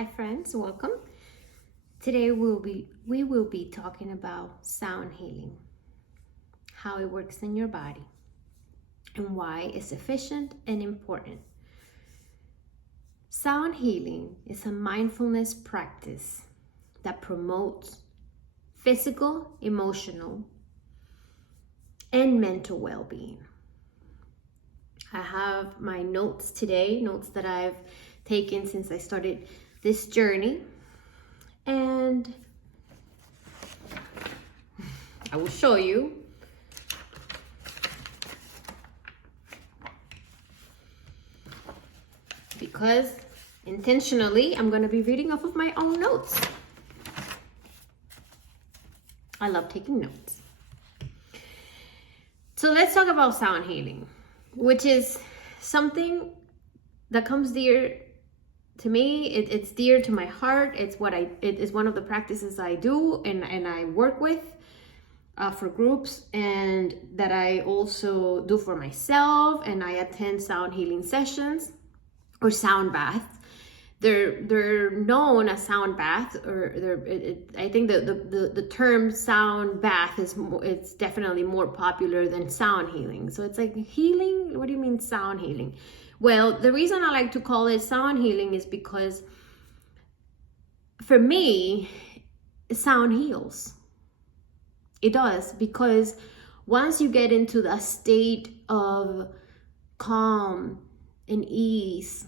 Hi friends, welcome. Today we will be talking about sound healing, how it works in your body, and why it's efficient and important. Sound healing is a mindfulness practice that promotes physical, emotional, and mental well-being. I have my notes today, notes that I've taken since I started this journey, and I will show you. Because intentionally, I'm going to be reading off of my own notes. I love taking notes. So let's talk about sound healing, which is something that comes dear to me. It's dear to my heart. It is one of the practices I do and I work with for groups, and that I also do for myself, and I attend sound healing sessions or sound baths. They're known as sound baths, or I think the term sound bath it's definitely more popular than sound healing. So it's like healing. What do you mean sound healing? Well, the reason I like to call it sound healing is because for me, sound heals. It does, because once you get into the state of calm and ease,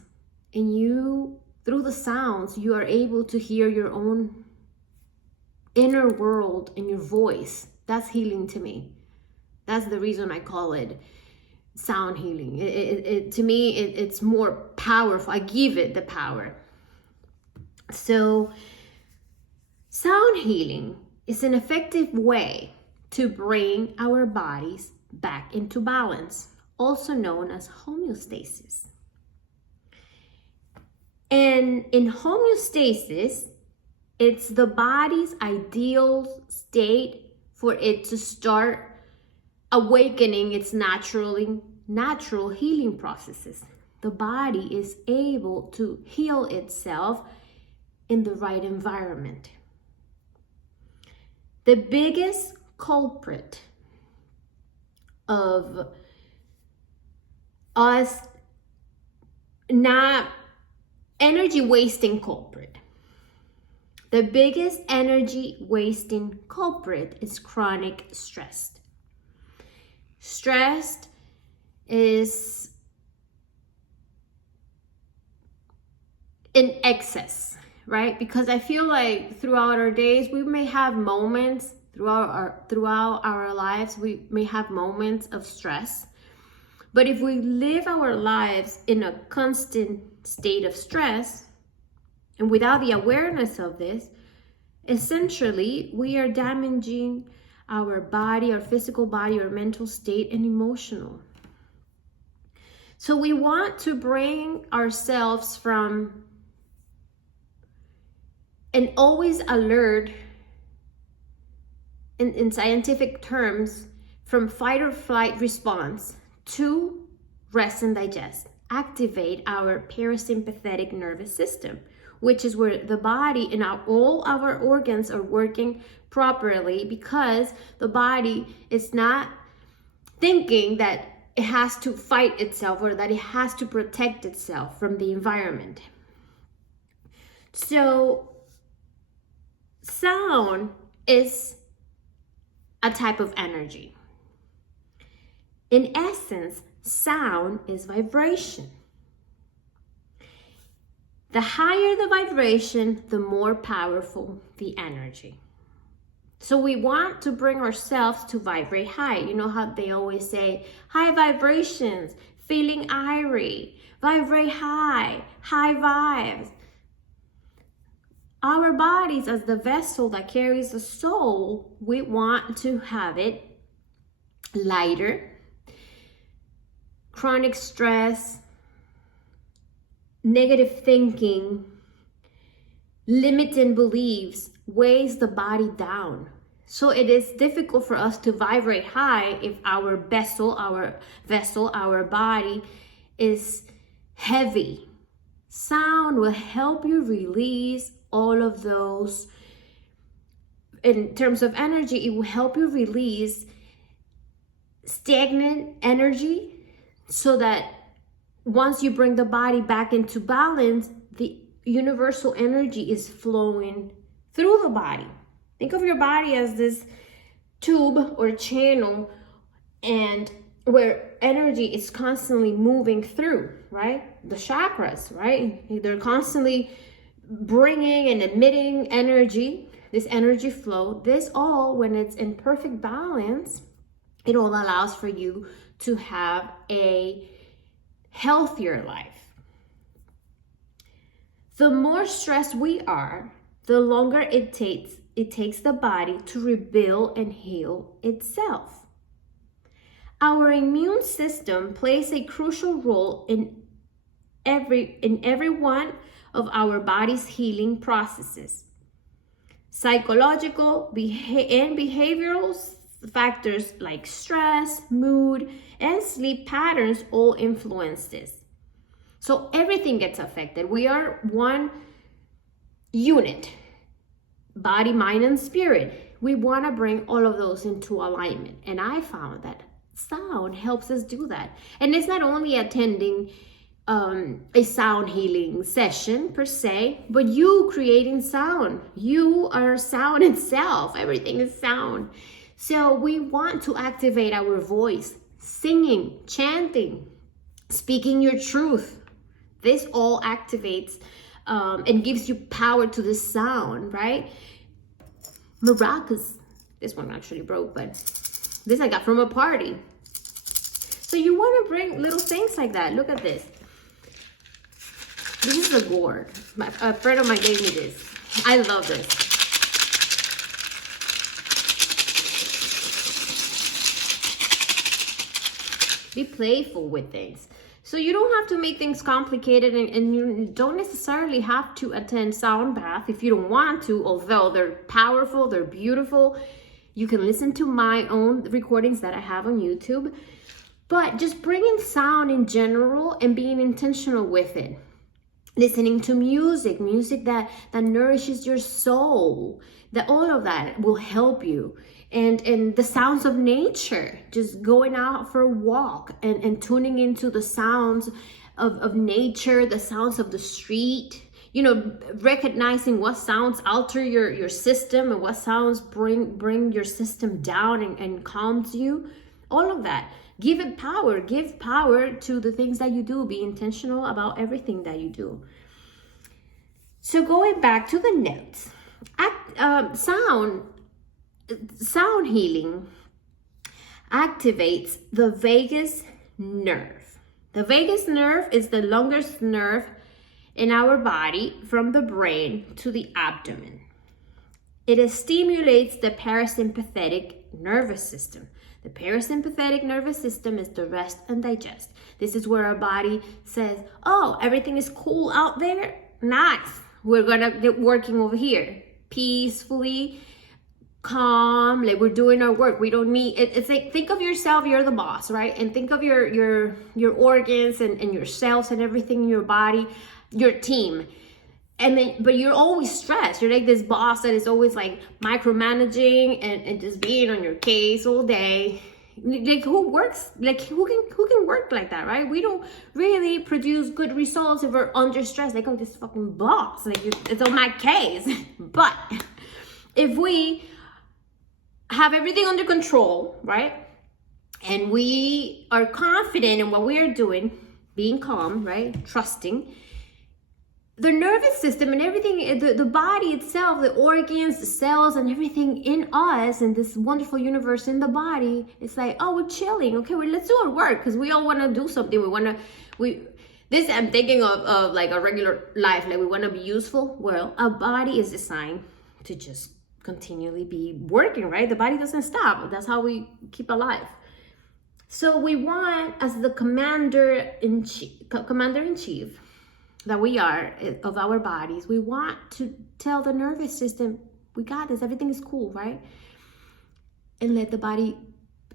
and you, through the sounds, you are able to hear your own inner world and your voice. That's healing to me. That's the reason I call it sound healing. To me, it's more powerful. I give it the power. So sound healing is an effective way to bring our bodies back into balance, also known as homeostasis. And in homeostasis, it's the body's ideal state for it to start awakening its natural healing processes. The body is able to heal itself in the right environment. The biggest culprit of us not energy wasting culprit. The biggest energy wasting culprit is chronic stress. Stress is in excess, right? Because I feel like throughout our days, we may have moments throughout our lives, we may have moments of stress. But if we live our lives in a constant state of stress and without the awareness of this, essentially we are damaging our body, our physical body, our mental state, and emotional. So we want to bring ourselves from an always alert, in scientific terms, from fight or flight response to rest and digest. Activate our parasympathetic nervous system, which is where the body and all our organs are working properly, because the body is not thinking that it has to fight itself or that it has to protect itself from the environment. So sound is a type of energy. In essence, sound is vibration. The higher the vibration, the more powerful the energy. So we want to bring ourselves to vibrate high. You know how they always say, high vibrations, feeling airy, vibrate high, high vibes. Our bodies, as the vessel that carries the soul, we want to have it lighter. Chronic stress, negative thinking, limiting beliefs weighs the body down. So it is difficult for us to vibrate high if our vessel, our body is heavy. Sound will help you release all of those. In terms of energy, it will help you release stagnant energy, so that once you bring the body back into balance, the universal energy is flowing through the body. Think of your body as this tube or channel, and where energy is constantly moving through, right? The chakras, right? They're constantly bringing and emitting energy, this energy flow. This all, when it's in perfect balance, it all allows for you to have a healthier life. The more stressed we are, the longer it takes the body to rebuild and heal itself. Our immune system plays a crucial role in every one of our body's healing processes. Psychological and behavioral factors like stress, mood, and sleep patterns all influence this. So everything gets affected. We are one unit, body, mind, and spirit. We want to bring all of those into alignment. And I found that sound helps us do that. And it's not only attending a sound healing session per se, but you creating sound. You are sound itself. Everything is sound. So we want to activate our voice, singing, chanting, speaking your truth. This all activates and gives you power to the sound, right? Maracas. This one actually broke, but this I got from a party. So you want to bring little things like that. Look at this. This is a gourd. A friend of mine gave me this. I love this. Be playful with things. So you don't have to make things complicated, and you don't necessarily have to attend sound bath if you don't want to, although they're powerful, they're beautiful. You can listen to my own recordings that I have on YouTube. But just bringing sound in general and being intentional with it. Listening to music that nourishes your soul, that all of that will help you. And the sounds of nature, just going out for a walk and tuning into the sounds of nature, the sounds of the street, you know, recognizing what sounds alter your system and what sounds bring your system down and calms you. All of that. Give it power. Give power to the things that you do. Be intentional about everything that you do. So going back to the notes, sound healing activates the vagus nerve. The vagus nerve is the longest nerve in our body from the brain to the abdomen. It stimulates the parasympathetic nervous system. The parasympathetic nervous system is the rest and digest. This is where our body says, oh, everything is cool out there. Nice. We're going to get working over here peacefully, calm, like we're doing our work. We don't need it. It's like, think of yourself, you're the boss, right? And think of your organs and your cells and everything in your body, your team. And then, but you're always stressed. You're like this boss that is always like micromanaging and just being on your case all day. Like who can work like that, right? We don't really produce good results if we're under stress. Like, oh, this fucking boss, like it's on my case. But if we have everything under control, right? And we are confident in what we are doing, being calm, right? Trusting. The nervous system and everything, the body itself, the organs, the cells, and everything in us, and this wonderful universe in the body, it's like, oh, we're chilling. Okay, well, let's do our work because we all want to do something. This I'm thinking of like a regular life, like we want to be useful. Well, our body is designed to just continually be working, right? The body doesn't stop. That's how we keep alive. So we want, as the commander-in-chief that we are of our bodies, we want to tell the nervous system, we got this, everything is cool, right? And let the body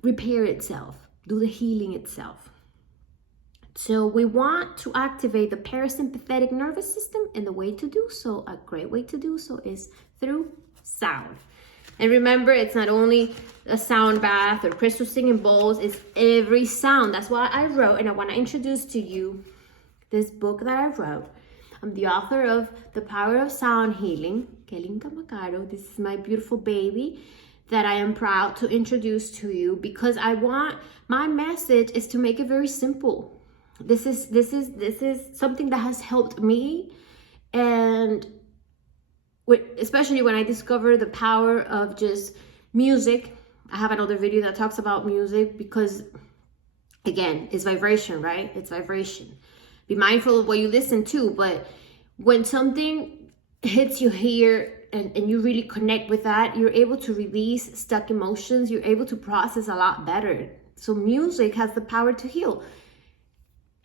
repair itself, do the healing itself. So we want to activate the parasympathetic nervous system, and the way to do so, a great way to do so, is through sound. And remember, it's not only a sound bath or crystal singing bowls, it's every sound. That's why I wrote, and I want to introduce to you this book that I wrote. I'm the author of The Power of Sound Healing, Kellyn. This is my beautiful baby that I am proud to introduce to you, because I want, my message is to make it very simple. This is something that has helped me, and especially when I discovered the power of just music. I have another video that talks about music, because again, it's vibration, right? It's vibration. Be mindful of what you listen to, but when something hits you here and you really connect with that, you're able to release stuck emotions. You're able to process a lot better. So music has the power to heal.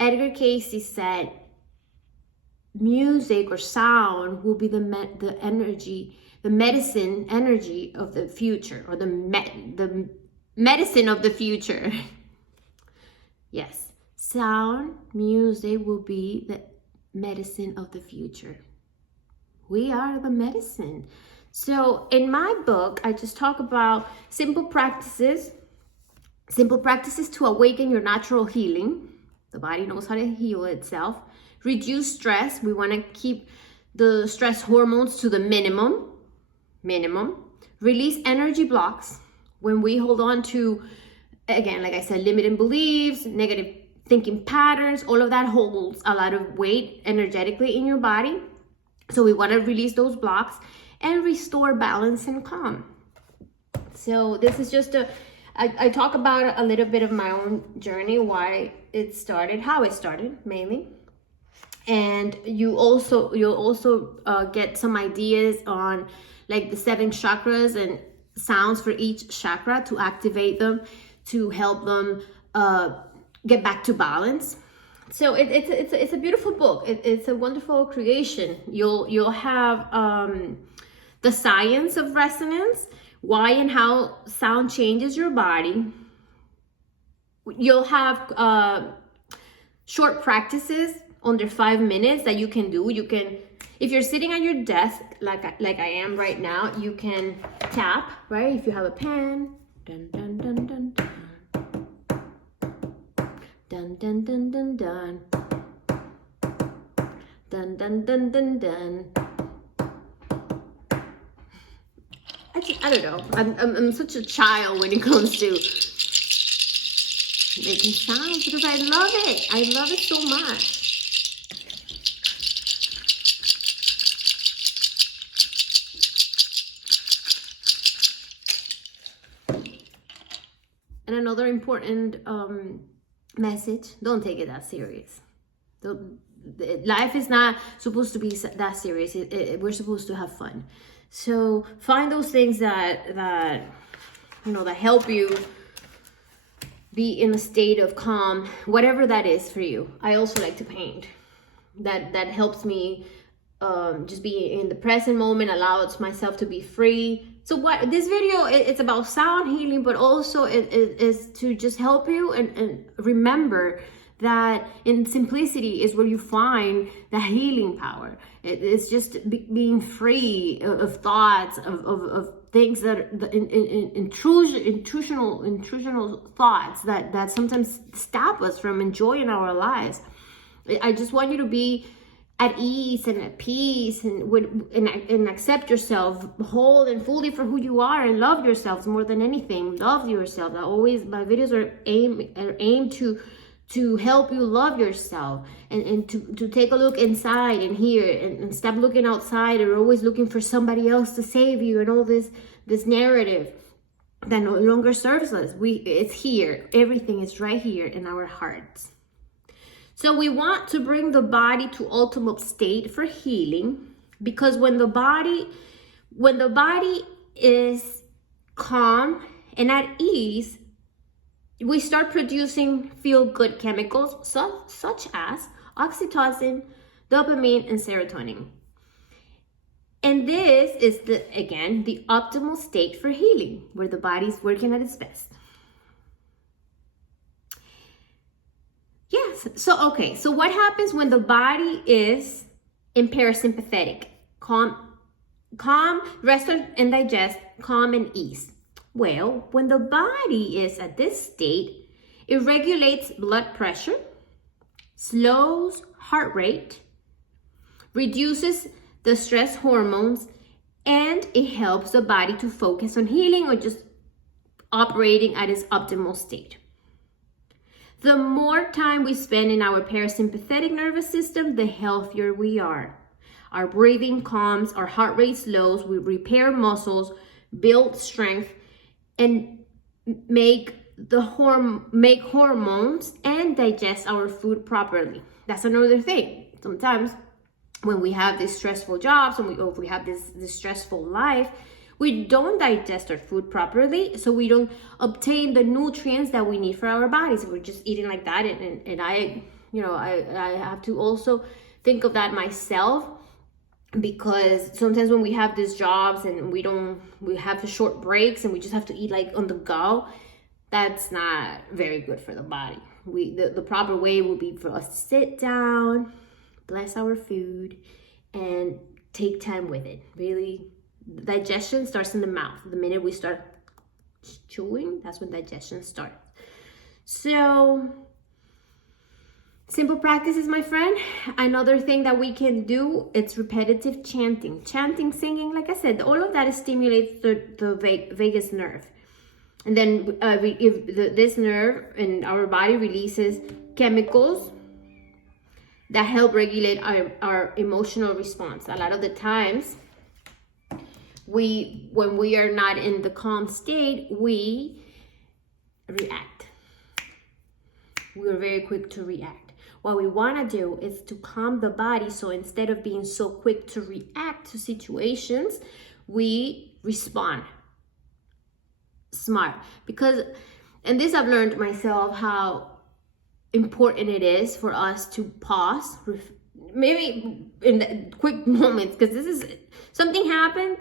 Edgar Cayce said, music or sound will be the medicine energy of the future, or the medicine of the future. Yes, sound, music will be the medicine of the future. We are the medicine. So in my book, I just talk about simple practices to awaken your natural healing. The body knows how to heal itself. Reduce stress. We want to keep the stress hormones to the minimum. Release energy blocks. When we hold on to, again, like I said, limiting beliefs, negative thinking patterns, all of that holds a lot of weight energetically in your body. So we want to release those blocks and restore balance and calm. So this is just I talk about a little bit of my own journey, why it started, how it started mainly. And you'll also get some ideas on like the 7 chakras and sounds for each chakra to activate them, to help them get back to balance. So it's a beautiful book. It's a wonderful creation. You'll have the science of resonance, why and how sound changes your body. You'll have short practices under 5 minutes that you can do. You can, if you're sitting at your desk like I am right now, you can tap, right? If you have a pen, dun dun dun dun dun dun dun dun dun dun dun dun dun dun. I don't know. I'm such a child when it comes to making sounds, because I love it. I love it so much. And another important message, don't take it that serious. Life is not supposed to be that serious. We're supposed to have fun. So find those things that help you be in a state of calm, whatever that is for you. I also like to paint. That helps me just be in the present moment, allows myself to be free. So what this video, it's about sound healing, but also it is to just help you and remember that in simplicity is where you find the healing power. It's just being free of thoughts, of things that intrusional thoughts that sometimes stop us from enjoying our lives. I just want you to be at ease and at peace, and accept yourself whole and fully for who you are, and love yourselves more than anything. Love yourself. My videos are aimed to help you love yourself, and to take a look inside and here, and stop looking outside or always looking for somebody else to save you, and all this narrative that no longer serves us. It's here. Everything is right here in our hearts. So we want to bring the body to ultimate state for healing, because when the body is calm and at ease, we start producing feel-good chemicals such as oxytocin, dopamine, and serotonin. And this is the optimal state for healing, where the body's working at its best. Yeah, So what happens when the body is in parasympathetic? Calm, rest and digest, calm and ease. Well, when the body is at this state, it regulates blood pressure, slows heart rate, reduces the stress hormones, and it helps the body to focus on healing or just operating at its optimal state. The more time we spend in our parasympathetic nervous system, the healthier we are. Our breathing calms, our heart rate slows, we repair muscles, build strength, and make hormones and digest our food properly. That's another thing. Sometimes when we have these stressful jobs and we have this stressful life, we don't digest our food properly, so we don't obtain the nutrients that we need for our bodies. We're just eating like that, and I have to also think of that myself, because sometimes when we have these jobs and we have the short breaks and we just have to eat like on the go, that's not very good for the body. The proper way would be for us to sit down, bless our food, and take time with it. Really, digestion starts in the mouth. The minute we start chewing, that's when digestion starts. So, simple practices, my friend. Another thing that we can do, it's repetitive chanting. Chanting, singing, like I said, all of that stimulates the vagus nerve. And then this nerve in our body releases chemicals that help regulate our emotional response. A lot of the times, when we are not in the calm state, we react. We are very quick to react. What we want to do is to calm the body, so instead of being so quick to react to situations, we respond smart. And this I've learned myself, how important it is for us to pause, maybe in the quick moments, because this is something happened.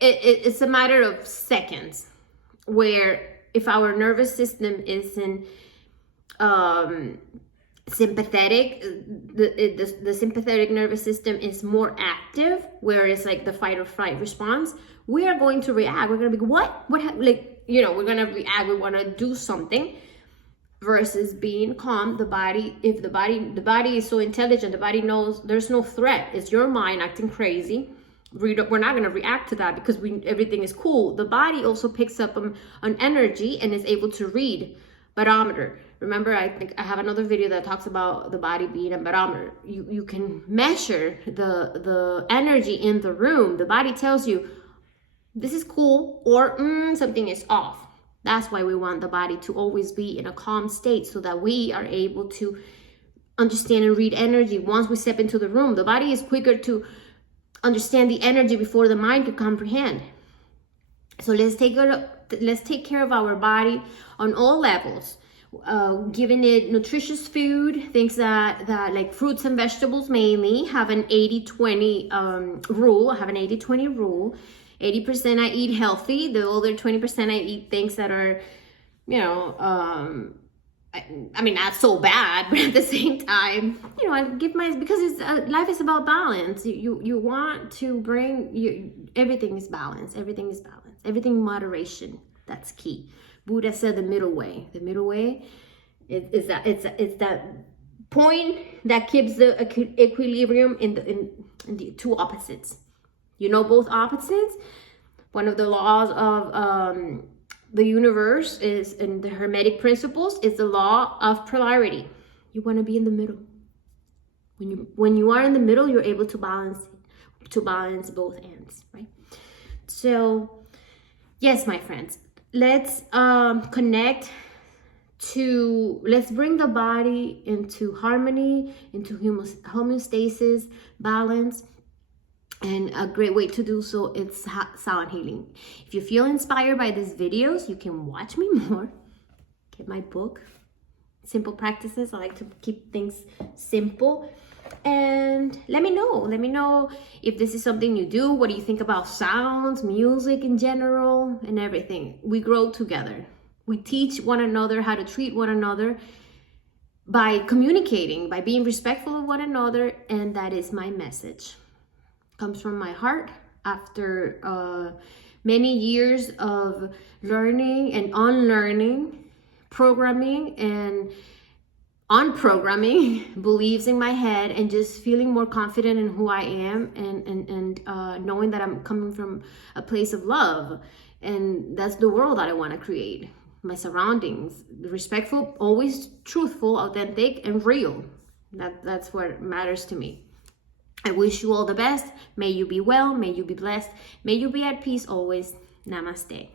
It's a matter of seconds, where if our nervous system is in sympathetic, the sympathetic nervous system is more active, where it's like the fight or flight response, we are going to react. We're going to be, what we're going to react. We want to do something, versus being calm. The body is so intelligent. The body knows there's no threat. It's your mind acting crazy. We're not going to react to that because everything is cool. The body also picks up on energy and is able to read barometer. Remember, I think I have another video that talks about the body being a barometer. You can measure the energy in the room. The body tells you this is cool, or something is off. That's why we want the body to always be in a calm state, so that we are able to understand and read energy. Once we step into the room, the body is quicker to understand the energy before the mind could comprehend. So let's take care of our body on all levels. Giving it nutritious food, things that like fruits and vegetables mainly, have an 80-20 rule. I have an 80-20 rule. 80% I eat healthy. The other 20% I eat things that are, I mean, not so bad, but at the same time, I give because life is about balance. You want to bring everything is balance. Everything is balance. Everything in moderation. That's key. Buddha said the middle way. The middle way is that point that keeps the equilibrium in the two opposites. Both opposites. One of the laws of the universe is, in the Hermetic principles, is the law of polarity. You want to be in the middle. When you are in the middle, you're able to balance both ends, right? So, yes, my friends, let's let's bring the body into harmony, into homeostasis, balance. And a great way to do so is sound healing. If you feel inspired by these videos, you can watch me more. Get my book, Simple Practices. I like to keep things simple. And let me know if this is something you do. What do you think about sounds, music in general, and everything? We grow together. We teach one another how to treat one another. by communicating, by being respectful of one another. And that is my message. Comes from my heart after many years of learning and unlearning, programming and unprogramming beliefs in my head, and just feeling more confident in who I am, and knowing that I'm coming from a place of love. And that's the world that I want to create. My surroundings, respectful, always truthful, authentic, and real. That's what matters to me. I wish you all the best. May you be well. May you be blessed. May you be at peace always. Namaste.